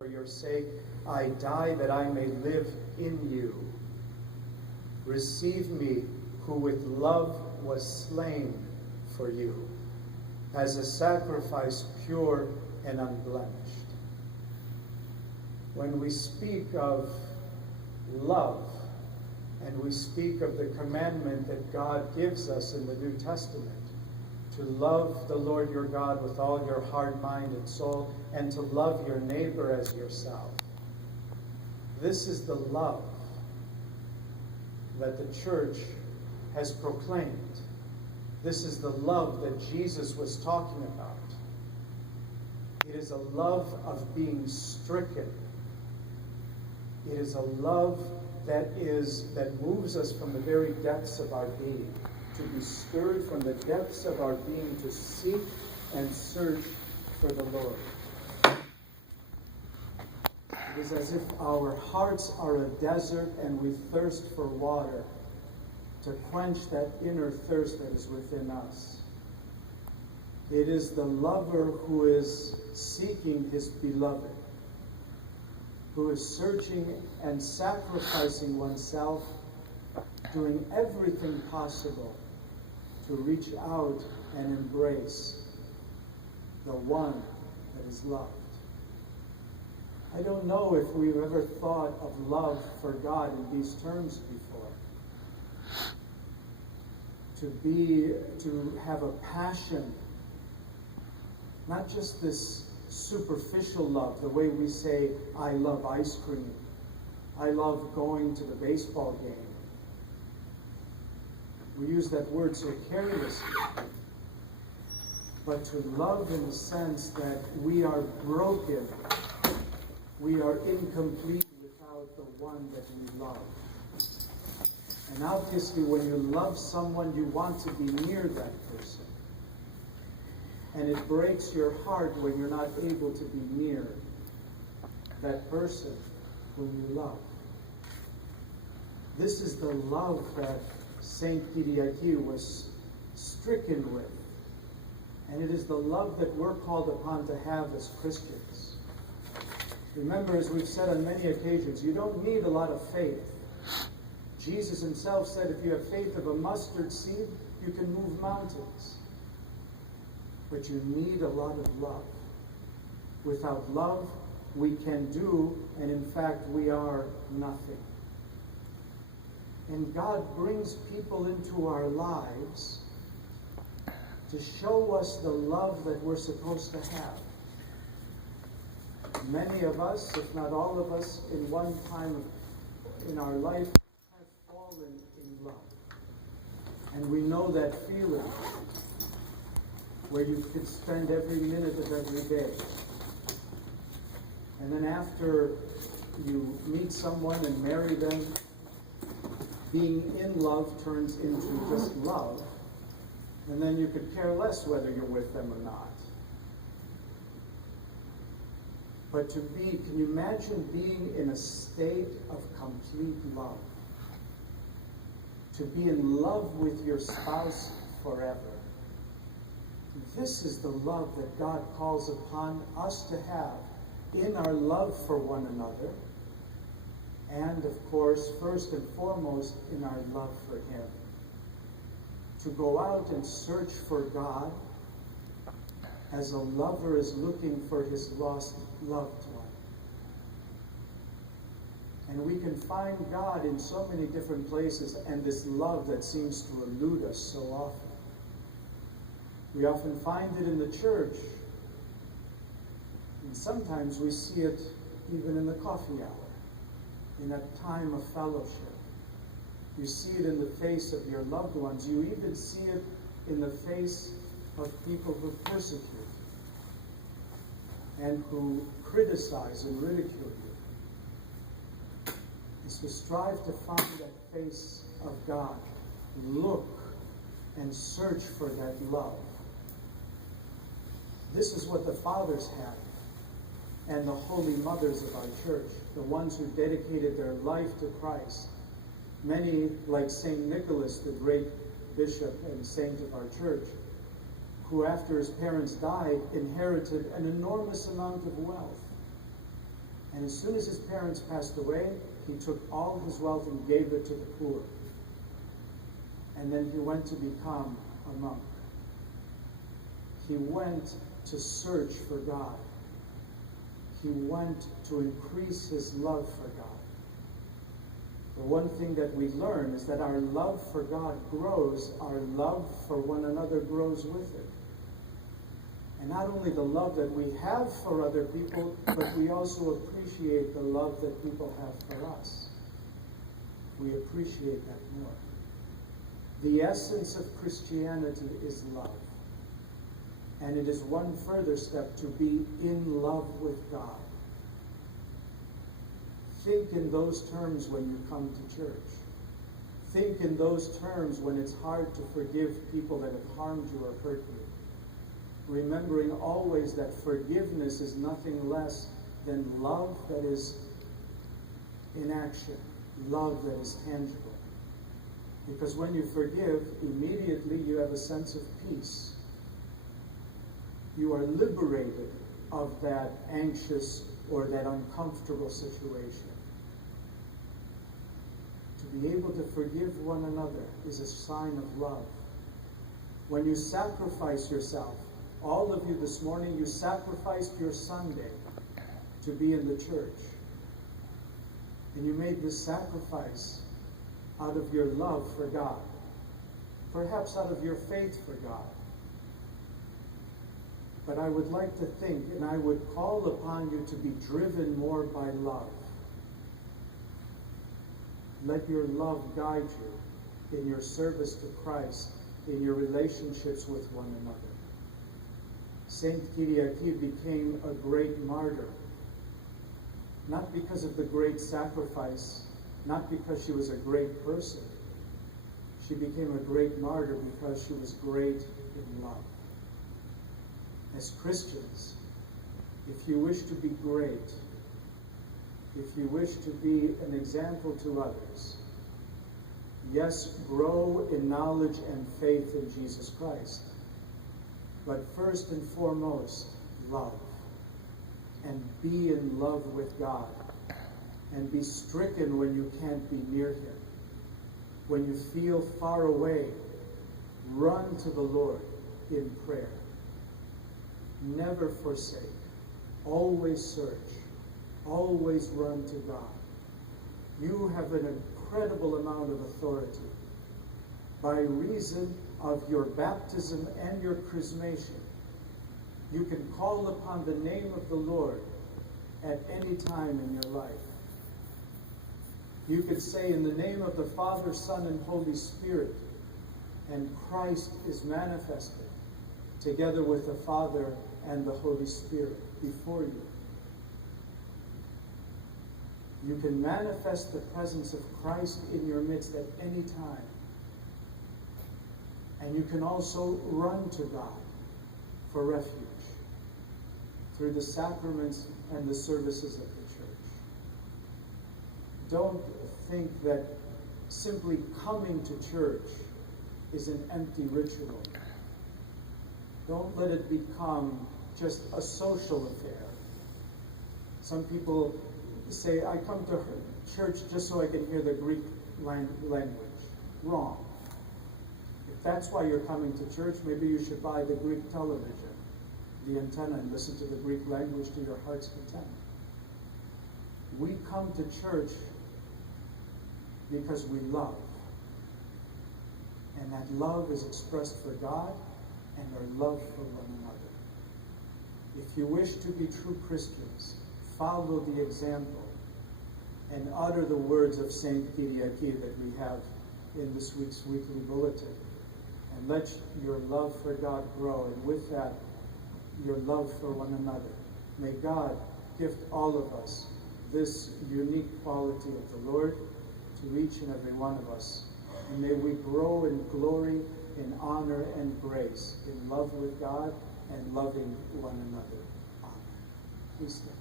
For your sake, I die that I may live in you. Receive me, who with love was slain for you, as a sacrifice pure and unblemished. When we speak of love, and we speak of the commandment that God gives us in the New Testament, to love the Lord your God with all your heart, mind, and soul, and to love your neighbor as yourself. This is the love that the church has proclaimed. This is the love that Jesus was talking about. It is a love of being stricken. It is a love that moves us from the very depths of our being, to be stirred from the depths of our being to seek and search for the Lord. It is as if our hearts are a desert and we thirst for water to quench that inner thirst that is within us. It is the lover who is seeking his beloved, who is searching and sacrificing oneself, doing everything possible to reach out and embrace the one that is loved. I don't know if we've ever thought of love for God in these terms before. To have a passion, not just this superficial love, the way we say, I love ice cream, I love going to the baseball game. We use that word so carelessly. But to love in the sense that we are broken, we are incomplete without the one that we love. And obviously when you love someone, you want to be near that person. And it breaks your heart when you're not able to be near that person whom you love. This is the love that Saint Kyriaki was stricken with. And it is the love that we're called upon to have as Christians. Remember, as we've said on many occasions, you don't need a lot of faith. Jesus himself said, if you have faith of a mustard seed, you can move mountains. But you need a lot of love. Without love, we can do, and in fact, we are nothing. And God brings people into our lives to show us the love that we're supposed to have. Many of us, if not all of us, in one time in our life have fallen in love. And we know that feeling where you could spend every minute of every day. And then after you meet someone and marry them, being in love turns into just love. And then you could care less whether you're with them or not. But can you imagine being in a state of complete love? To be in love with your spouse forever. This is the love that God calls upon us to have in our love for one another. And of course, first and foremost, in our love for Him. To go out and search for God as a lover is looking for his lost loved one. And we can find God in so many different places, and this love that seems to elude us so often. We often find it in the church, and sometimes we see it even in the coffee hour, in that time of fellowship. You see it in the face of your loved ones. You even see it in the face of people who persecute you and who criticize and ridicule you. Is to strive to find that face of God. Look and search for that love. This is what the fathers had, and the holy mothers of our church, the ones who dedicated their life to Christ. Many, like St. Nicholas, the great bishop and saint of our church, who after his parents died, inherited an enormous amount of wealth. And as soon as his parents passed away, he took all his wealth and gave it to the poor. And then he went to become a monk. He went to search for God. He went to increase his love for God. The one thing that we learn is that our love for God grows, our love for one another grows with it. And not only the love that we have for other people, but we also appreciate the love that people have for us. We appreciate that more. The essence of Christianity is love. And it is one further step to be in love with God. Think in those terms when you come to church. Think in those terms when it's hard to forgive people that have harmed you or hurt you. Remembering always that forgiveness is nothing less than love that is in action, love that is tangible. Because when you forgive, immediately you have a sense of peace. You are liberated of that anxious or that uncomfortable situation. To be able to forgive one another is a sign of love. When you sacrifice yourself, all of you this morning, you sacrificed your Sunday to be in the church. And you made this sacrifice out of your love for God. Perhaps out of your faith for God. But I would like to think, and I would call upon you to be driven more by love. Let your love guide you in your service to Christ, in your relationships with one another. Saint Kyriaki became a great martyr, not because of the great sacrifice, not because she was a great person. She became a great martyr because she was great in love. As Christians, if you wish to be great, if you wish to be an example to others, yes, grow in knowledge and faith in Jesus Christ. But first and foremost, love. And be in love with God. And be stricken when you can't be near him. When you feel far away, run to the Lord in prayer. Never forsake. Always search. Always run to God. You have an incredible amount of authority by reason of your baptism and your chrismation. You can call upon the name of the Lord at any time in your life. You can say, in the name of the Father, Son, and Holy Spirit, and Christ is manifested together with the Father and the Holy Spirit before you. You can manifest the presence of Christ in your midst at any time. And you can also run to God for refuge through the sacraments and the services of the church. Don't think that simply coming to church is an empty ritual. Don't let it become just a social affair. Some people say, I come to church just so I can hear the Greek language. Wrong. If that's why you're coming to church, maybe you should buy the Greek television, the antenna, and listen to the Greek language to your heart's content. We come to church because we love. And that love is expressed for God and our love for one another. If you wish to be true Christians, follow the example and utter the words of Saint Kyriaki that we have in this week's weekly bulletin. And let your love for God grow, and with that, your love for one another. May God gift all of us this unique quality of the Lord to each and every one of us. And may we grow in glory, in honor, and grace, in love with God and loving one another. Amen. Please stand.